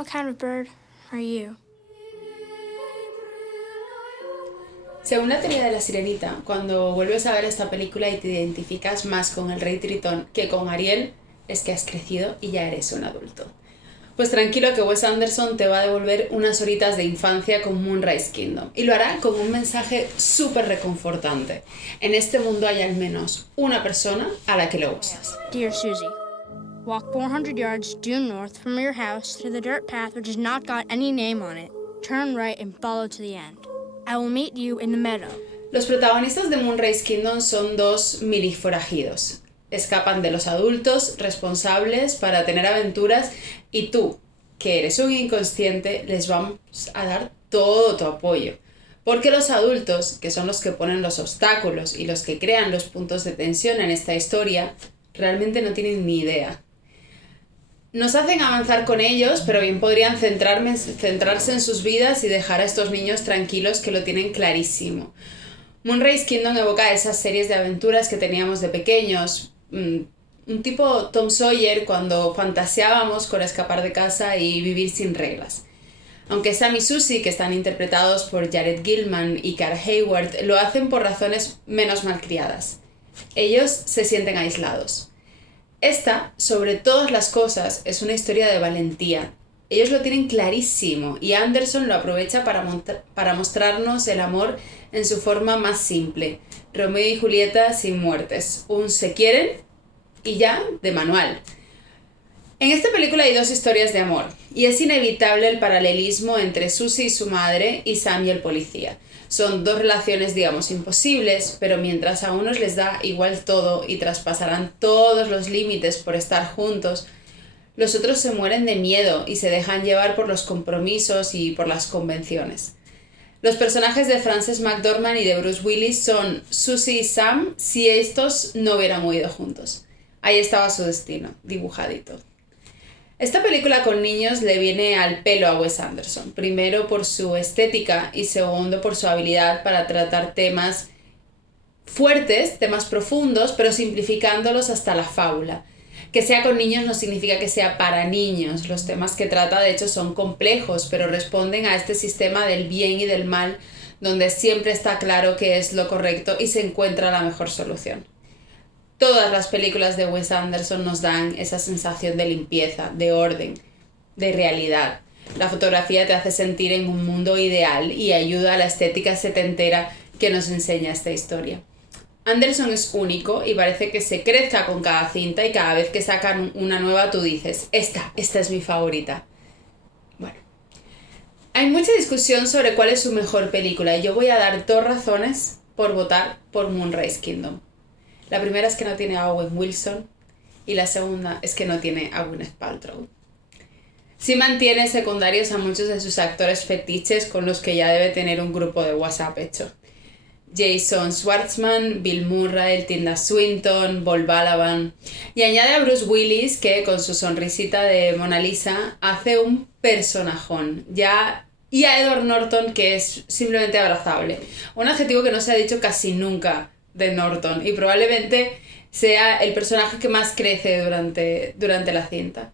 What kind of bird are you? Según la teoría de la sirenita, cuando vuelves a ver esta película y te identificas más con el rey Tritón que con Ariel, es que has crecido y ya eres un adulto. Pues tranquilo que Wes Anderson te va a devolver unas horitas de infancia con Moonrise Kingdom y lo hará con un mensaje súper reconfortante. En este mundo hay al menos una persona a la que le gustas. Dear Susie, walk 400 yards due north from your house to the dirt path which has not got any name on it. Turn right and follow to the end. I will meet you in the meadow. Los protagonistas de Moonrise Kingdom son dos miliforajidos. Escapan de los adultos responsables para tener aventuras y tú, que eres un inconsciente, les vamos a dar todo tu apoyo. Porque los adultos, que son los que ponen los obstáculos y los que crean los puntos de tensión en esta historia, realmente no tienen ni idea. Nos hacen avanzar con ellos, pero bien podrían centrarse en sus vidas y dejar a estos niños tranquilos que lo tienen clarísimo. Moonrise Kingdom evoca esas series de aventuras que teníamos de pequeños, un tipo Tom Sawyer cuando fantaseábamos con escapar de casa y vivir sin reglas. Aunque Sam y Susie, que están interpretados por Jared Gilman y Cara Hayward, lo hacen por razones menos malcriadas. Ellos se sienten aislados. Esta, sobre todas las cosas, es una historia de valentía. Ellos lo tienen clarísimo y Anderson lo aprovecha para mostrarnos el amor en su forma más simple. Romeo y Julieta sin muertes. Un se quieren y ya de manual. En esta película hay dos historias de amor y es inevitable el paralelismo entre Susie y su madre y Sam y el policía. Son dos relaciones, digamos, imposibles, pero mientras a unos les da igual todo y traspasarán todos los límites por estar juntos, los otros se mueren de miedo y se dejan llevar por los compromisos y por las convenciones. Los personajes de Frances McDormand y de Bruce Willis son Susie y Sam si estos no hubieran huido juntos. Ahí estaba su destino, dibujadito. Esta película con niños le viene al pelo a Wes Anderson, primero por su estética y segundo por su habilidad para tratar temas fuertes, temas profundos, pero simplificándolos hasta la fábula. Que sea con niños no significa que sea para niños. Los temas que trata de hecho son complejos, pero responden a este sistema del bien y del mal, donde siempre está claro qué es lo correcto y se encuentra la mejor solución. Todas las películas de Wes Anderson nos dan esa sensación de limpieza, de orden, de realidad. La fotografía te hace sentir en un mundo ideal y ayuda a la estética setentera que nos enseña esta historia. Anderson es único y parece que se crezca con cada cinta y cada vez que sacan una nueva tú dices, esta es mi favorita. Bueno, hay mucha discusión sobre cuál es su mejor película y yo voy a dar dos razones por votar por Moonrise Kingdom. La primera es que no tiene a Owen Wilson y la segunda es que no tiene a Gwyneth Paltrow. Sí mantiene secundarios a muchos de sus actores fetiches con los que ya debe tener un grupo de WhatsApp hecho. Jason Schwartzman, Bill Murray, Tilda Swinton, Paul Balaban y añade a Bruce Willis que con su sonrisita de Mona Lisa hace un personajón y a Edward Norton que es simplemente abrazable, un adjetivo que no se ha dicho casi nunca de Norton y probablemente sea el personaje que más crece durante la cinta.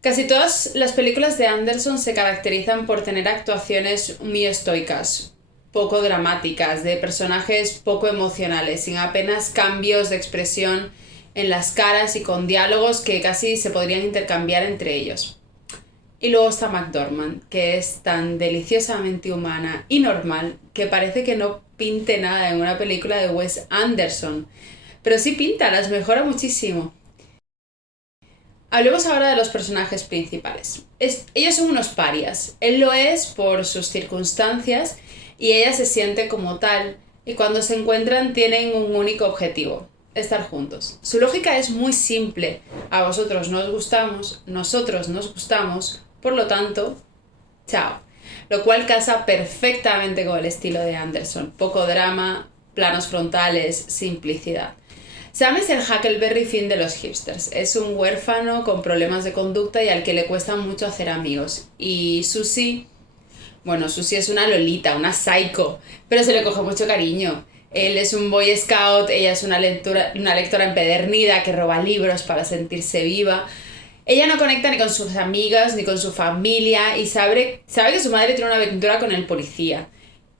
Casi todas las películas de Anderson se caracterizan por tener actuaciones muy estoicas, poco dramáticas, de personajes poco emocionales, sin apenas cambios de expresión en las caras y con diálogos que casi se podrían intercambiar entre ellos. Y luego está McDormand, que es tan deliciosamente humana y normal que parece que no pinte nada en una película de Wes Anderson, pero sí pinta, las mejora muchísimo. Hablemos ahora de los personajes principales. Ellos son unos parias. Él lo es por sus circunstancias y ella se siente como tal, y cuando se encuentran tienen un único objetivo, estar juntos. Su lógica es muy simple. A vosotros no os gustamos, nosotros nos gustamos, por lo tanto, chao. Lo cual casa perfectamente con el estilo de Anderson. Poco drama, planos frontales, simplicidad. Sam es el Huckleberry Finn de los hipsters. Es un huérfano con problemas de conducta y al que le cuesta mucho hacer amigos. Y Susie es una lolita, una psycho, pero se le coge mucho cariño. Él es un boy scout, ella es una lectora empedernida que roba libros para sentirse viva. Ella no conecta ni con sus amigas ni con su familia y sabe que su madre tiene una aventura con el policía.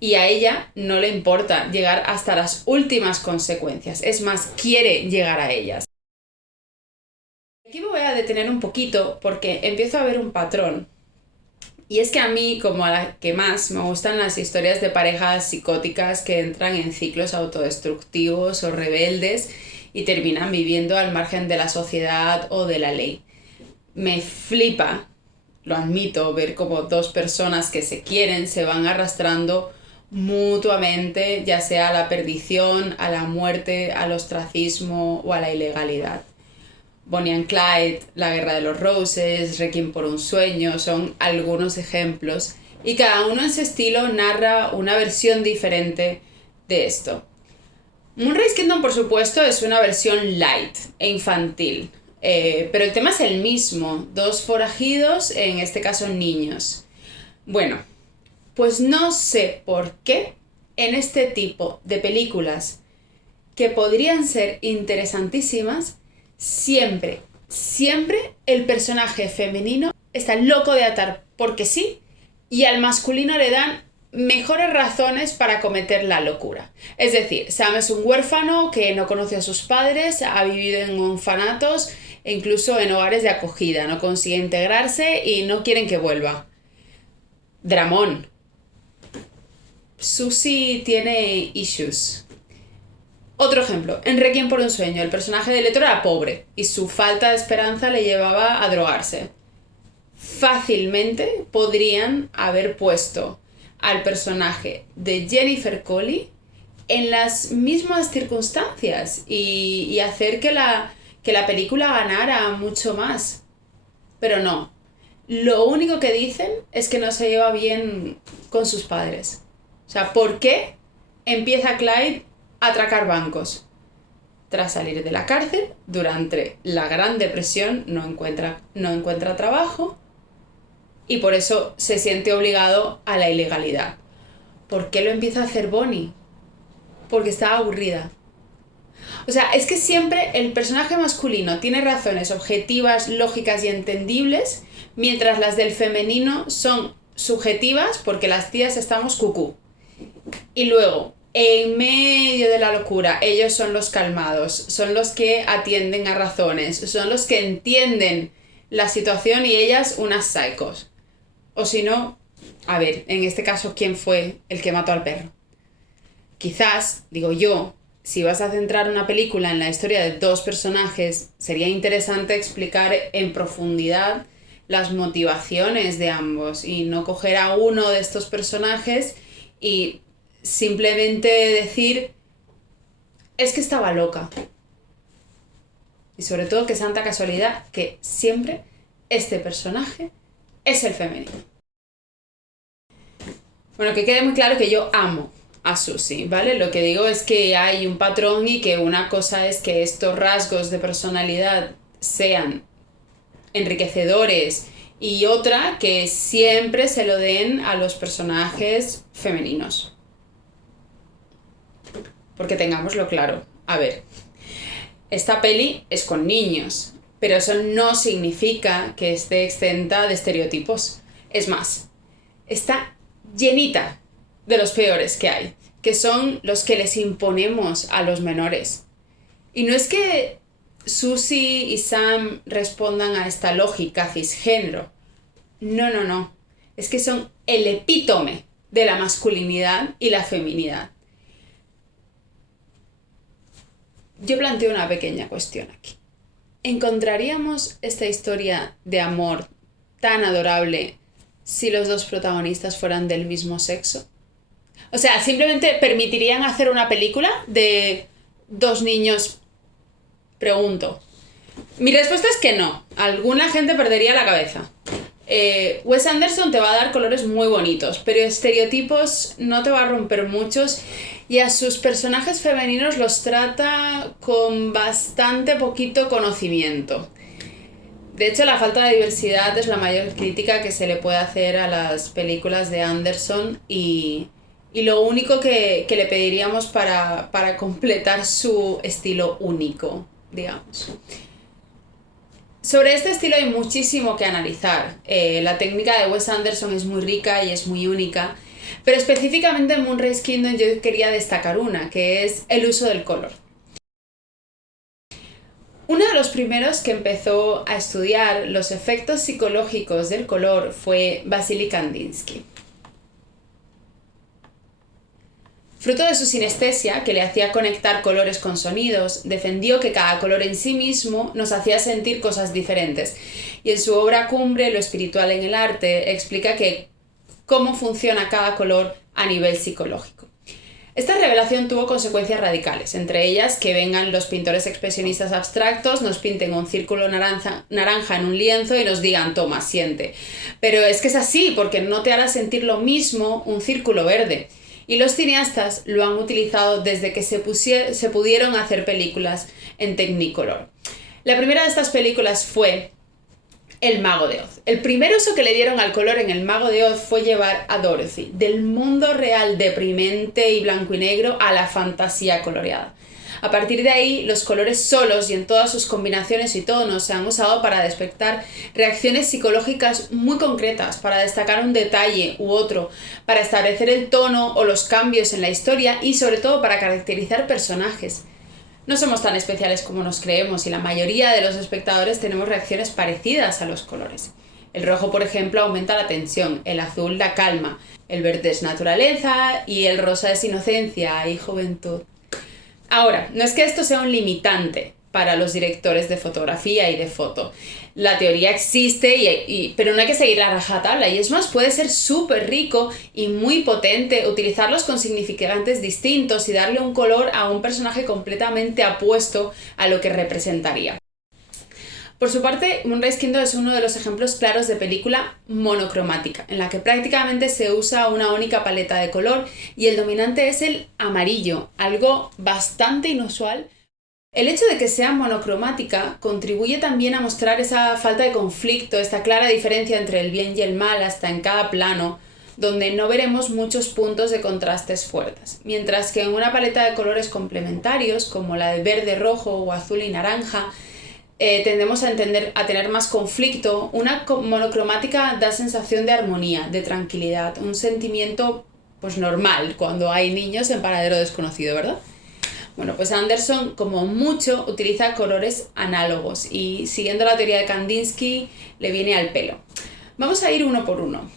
Y a ella no le importa llegar hasta las últimas consecuencias. Es más, quiere llegar a ellas. Aquí me voy a detener un poquito porque empiezo a ver un patrón. Y es que a mí, como a la que más, me gustan las historias de parejas psicóticas que entran en ciclos autodestructivos o rebeldes y terminan viviendo al margen de la sociedad o de la ley. Me flipa, lo admito, ver cómo dos personas que se quieren se van arrastrando mutuamente, ya sea a la perdición, a la muerte, al ostracismo o a la ilegalidad. Bonnie and Clyde, La Guerra de los Roses, Requiem por un sueño son algunos ejemplos y cada uno en su estilo narra una versión diferente de esto. Moonrise Kingdom, por supuesto, es una versión light e infantil, pero el tema es el mismo, dos forajidos, en este caso niños. Bueno, pues no sé por qué en este tipo de películas que podrían ser interesantísimas, siempre el personaje femenino está loco de atar porque sí, y al masculino le dan mejores razones para cometer la locura. Es decir, Sam es un huérfano que no conoce a sus padres, ha vivido en orfanatos e incluso en hogares de acogida, no consigue integrarse y no quieren que vuelva. Dramón. Susie tiene issues. Otro ejemplo, en Requiem por un sueño, el personaje de Leto era pobre y su falta de esperanza le llevaba a drogarse. Fácilmente podrían haber puesto al personaje de Jennifer Cawley en las mismas circunstancias y hacer que la película ganara mucho más. Pero no. Lo único que dicen es que no se lleva bien con sus padres. O sea, ¿por qué empieza Clyde a atracar bancos? Tras salir de la cárcel, durante la Gran Depresión, no encuentra trabajo y por eso se siente obligado a la ilegalidad. ¿Por qué lo empieza a hacer Bonnie? Porque está aburrida. O sea, es que siempre el personaje masculino tiene razones objetivas, lógicas y entendibles, mientras las del femenino son subjetivas porque las tías estamos cucú. Y luego, en medio de la locura, ellos son los calmados, son los que atienden a razones, son los que entienden la situación y ellas unas psicos. O si no, a ver, en este caso, ¿quién fue el que mató al perro? Quizás, digo yo, si vas a centrar una película en la historia de dos personajes, sería interesante explicar en profundidad las motivaciones de ambos y no coger a uno de estos personajes y simplemente decir es que estaba loca. Y sobre todo que santa casualidad que siempre este personaje es el femenino. Bueno, que quede muy claro que yo amo a Susie, ¿vale? Lo que digo es que hay un patrón y que una cosa es que estos rasgos de personalidad sean enriquecedores y otra que siempre se lo den a los personajes femeninos. Porque tengámoslo claro. A ver, esta peli es con niños, pero eso no significa que esté exenta de estereotipos. Es más, está llenita de los peores que hay, que son los que les imponemos a los menores. Y no es que Susie y Sam respondan a esta lógica cisgénero. No. Es que son el epítome de la masculinidad y la feminidad. Yo planteo una pequeña cuestión aquí. ¿Encontraríamos esta historia de amor tan adorable si los dos protagonistas fueran del mismo sexo? O sea, ¿simplemente permitirían hacer una película de dos niños? Pregunto. Mi respuesta es que no. Alguna gente perdería la cabeza. Wes Anderson te va a dar colores muy bonitos, pero estereotipos no te va a romper muchos y a sus personajes femeninos los trata con bastante poquito conocimiento. De hecho, la falta de diversidad es la mayor crítica que se le puede hacer a las películas de Anderson y lo único que le pediríamos para completar su estilo único, digamos. Sobre este estilo hay muchísimo que analizar. La técnica de Wes Anderson es muy rica y es muy única, pero específicamente en Moonrise Kingdom yo quería destacar una, que es el uso del color. Uno de los primeros que empezó a estudiar los efectos psicológicos del color fue Vasily Kandinsky. Fruto de su sinestesia, que le hacía conectar colores con sonidos, defendió que cada color en sí mismo nos hacía sentir cosas diferentes. Y en su obra cumbre, Lo espiritual en el arte, explica cómo funciona cada color a nivel psicológico. Esta revelación tuvo consecuencias radicales, entre ellas que vengan los pintores expresionistas abstractos, nos pinten un círculo naranja en un lienzo y nos digan, toma, siente. Pero es que es así, porque no te hará sentir lo mismo un círculo verde. Y los cineastas lo han utilizado desde que se pudieron hacer películas en Technicolor. La primera de estas películas fue El Mago de Oz. El primer uso que le dieron al color en El Mago de Oz fue llevar a Dorothy del mundo real deprimente y blanco y negro a la fantasía coloreada. A partir de ahí, los colores solos y en todas sus combinaciones y tonos se han usado para despertar reacciones psicológicas muy concretas, para destacar un detalle u otro, para establecer el tono o los cambios en la historia y sobre todo para caracterizar personajes. No somos tan especiales como nos creemos y la mayoría de los espectadores tenemos reacciones parecidas a los colores. El rojo, por ejemplo, aumenta la tensión, el azul da calma, el verde es naturaleza y el rosa es inocencia y juventud. Ahora, no es que esto sea un limitante para los directores de fotografía y de foto. La teoría existe, pero no hay que seguir la rajatabla. Y es más, puede ser súper rico y muy potente utilizarlos con significantes distintos y darle un color a un personaje completamente opuesto a lo que representaría. Por su parte, Moonrise Kingdom es uno de los ejemplos claros de película monocromática, en la que prácticamente se usa una única paleta de color y el dominante es el amarillo, algo bastante inusual. El hecho de que sea monocromática contribuye también a mostrar esa falta de conflicto, esta clara diferencia entre el bien y el mal hasta en cada plano, donde no veremos muchos puntos de contrastes fuertes, mientras que en una paleta de colores complementarios, como la de verde, rojo o azul y naranja, tendemos a tener más conflicto. Una monocromática da sensación de armonía, de tranquilidad, un sentimiento pues normal cuando hay niños en paradero desconocido, ¿verdad? Bueno, pues Anderson como mucho utiliza colores análogos y siguiendo la teoría de Kandinsky le viene al pelo. Vamos a ir uno por uno.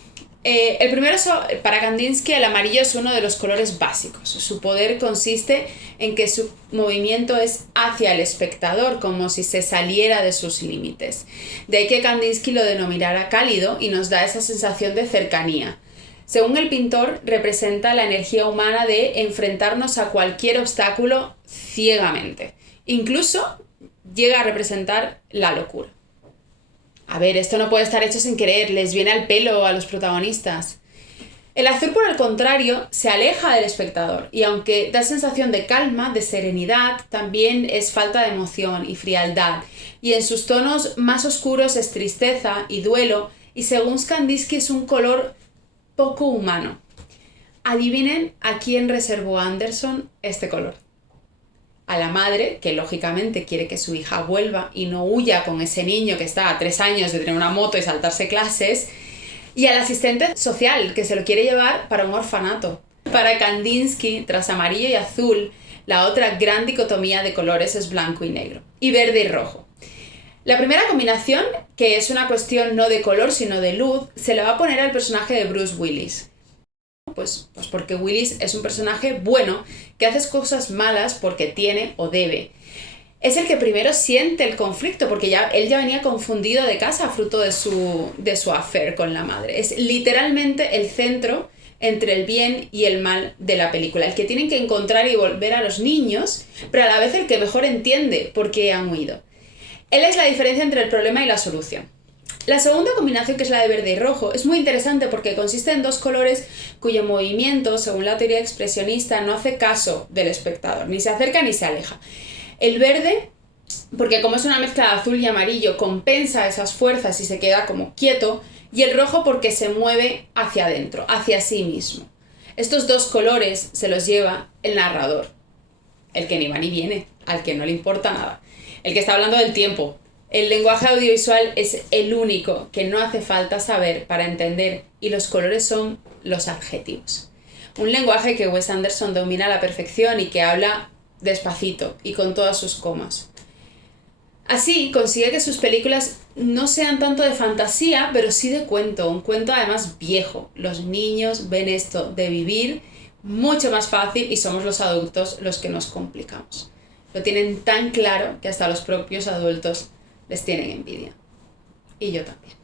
El primero, para Kandinsky, el amarillo es uno de los colores básicos. Su poder consiste en que su movimiento es hacia el espectador, como si se saliera de sus límites. De ahí que Kandinsky lo denominara cálido y nos da esa sensación de cercanía. Según el pintor, representa la energía humana de enfrentarnos a cualquier obstáculo ciegamente. Incluso llega a representar la locura. A ver, esto no puede estar hecho sin querer, les viene al pelo a los protagonistas. El azul, por el contrario, se aleja del espectador y aunque da sensación de calma, de serenidad, también es falta de emoción y frialdad. Y en sus tonos más oscuros es tristeza y duelo y según Kandinsky es un color poco humano. Adivinen a quién reservó Anderson este color. A la madre, que lógicamente quiere que su hija vuelva y no huya con ese niño que está a 3 años de tener una moto y saltarse clases, y al asistente social, que se lo quiere llevar para un orfanato. Para Kandinsky, tras amarillo y azul, la otra gran dicotomía de colores es blanco y negro, y verde y rojo. La primera combinación, que es una cuestión no de color sino de luz, se le va a poner al personaje de Bruce Willis. Pues porque Willis es un personaje bueno que hace cosas malas porque tiene o debe. Es el que primero siente el conflicto porque él ya venía confundido de casa fruto de su affair con la madre. Es literalmente el centro entre el bien y el mal de la película, el que tienen que encontrar y volver a los niños, pero a la vez el que mejor entiende por qué han huido. Él es la diferencia entre el problema y la solución. La segunda combinación, que es la de verde y rojo, es muy interesante porque consiste en dos colores cuyo movimiento, según la teoría expresionista, no hace caso del espectador, ni se acerca ni se aleja. El verde, porque como es una mezcla de azul y amarillo, compensa esas fuerzas y se queda como quieto, y el rojo porque se mueve hacia adentro, hacia sí mismo. Estos dos colores se los lleva el narrador, el que ni va ni viene, al que no le importa nada, el que está hablando del tiempo, El lenguaje audiovisual es el único que no hace falta saber para entender, y los colores son los adjetivos. Un lenguaje que Wes Anderson domina a la perfección y que habla despacito y con todas sus comas. Así consigue que sus películas no sean tanto de fantasía, pero sí de cuento, un cuento además viejo. Los niños ven esto de vivir mucho más fácil y somos los adultos los que nos complicamos. Lo tienen tan claro que hasta los propios adultos les tienen envidia. Y yo también.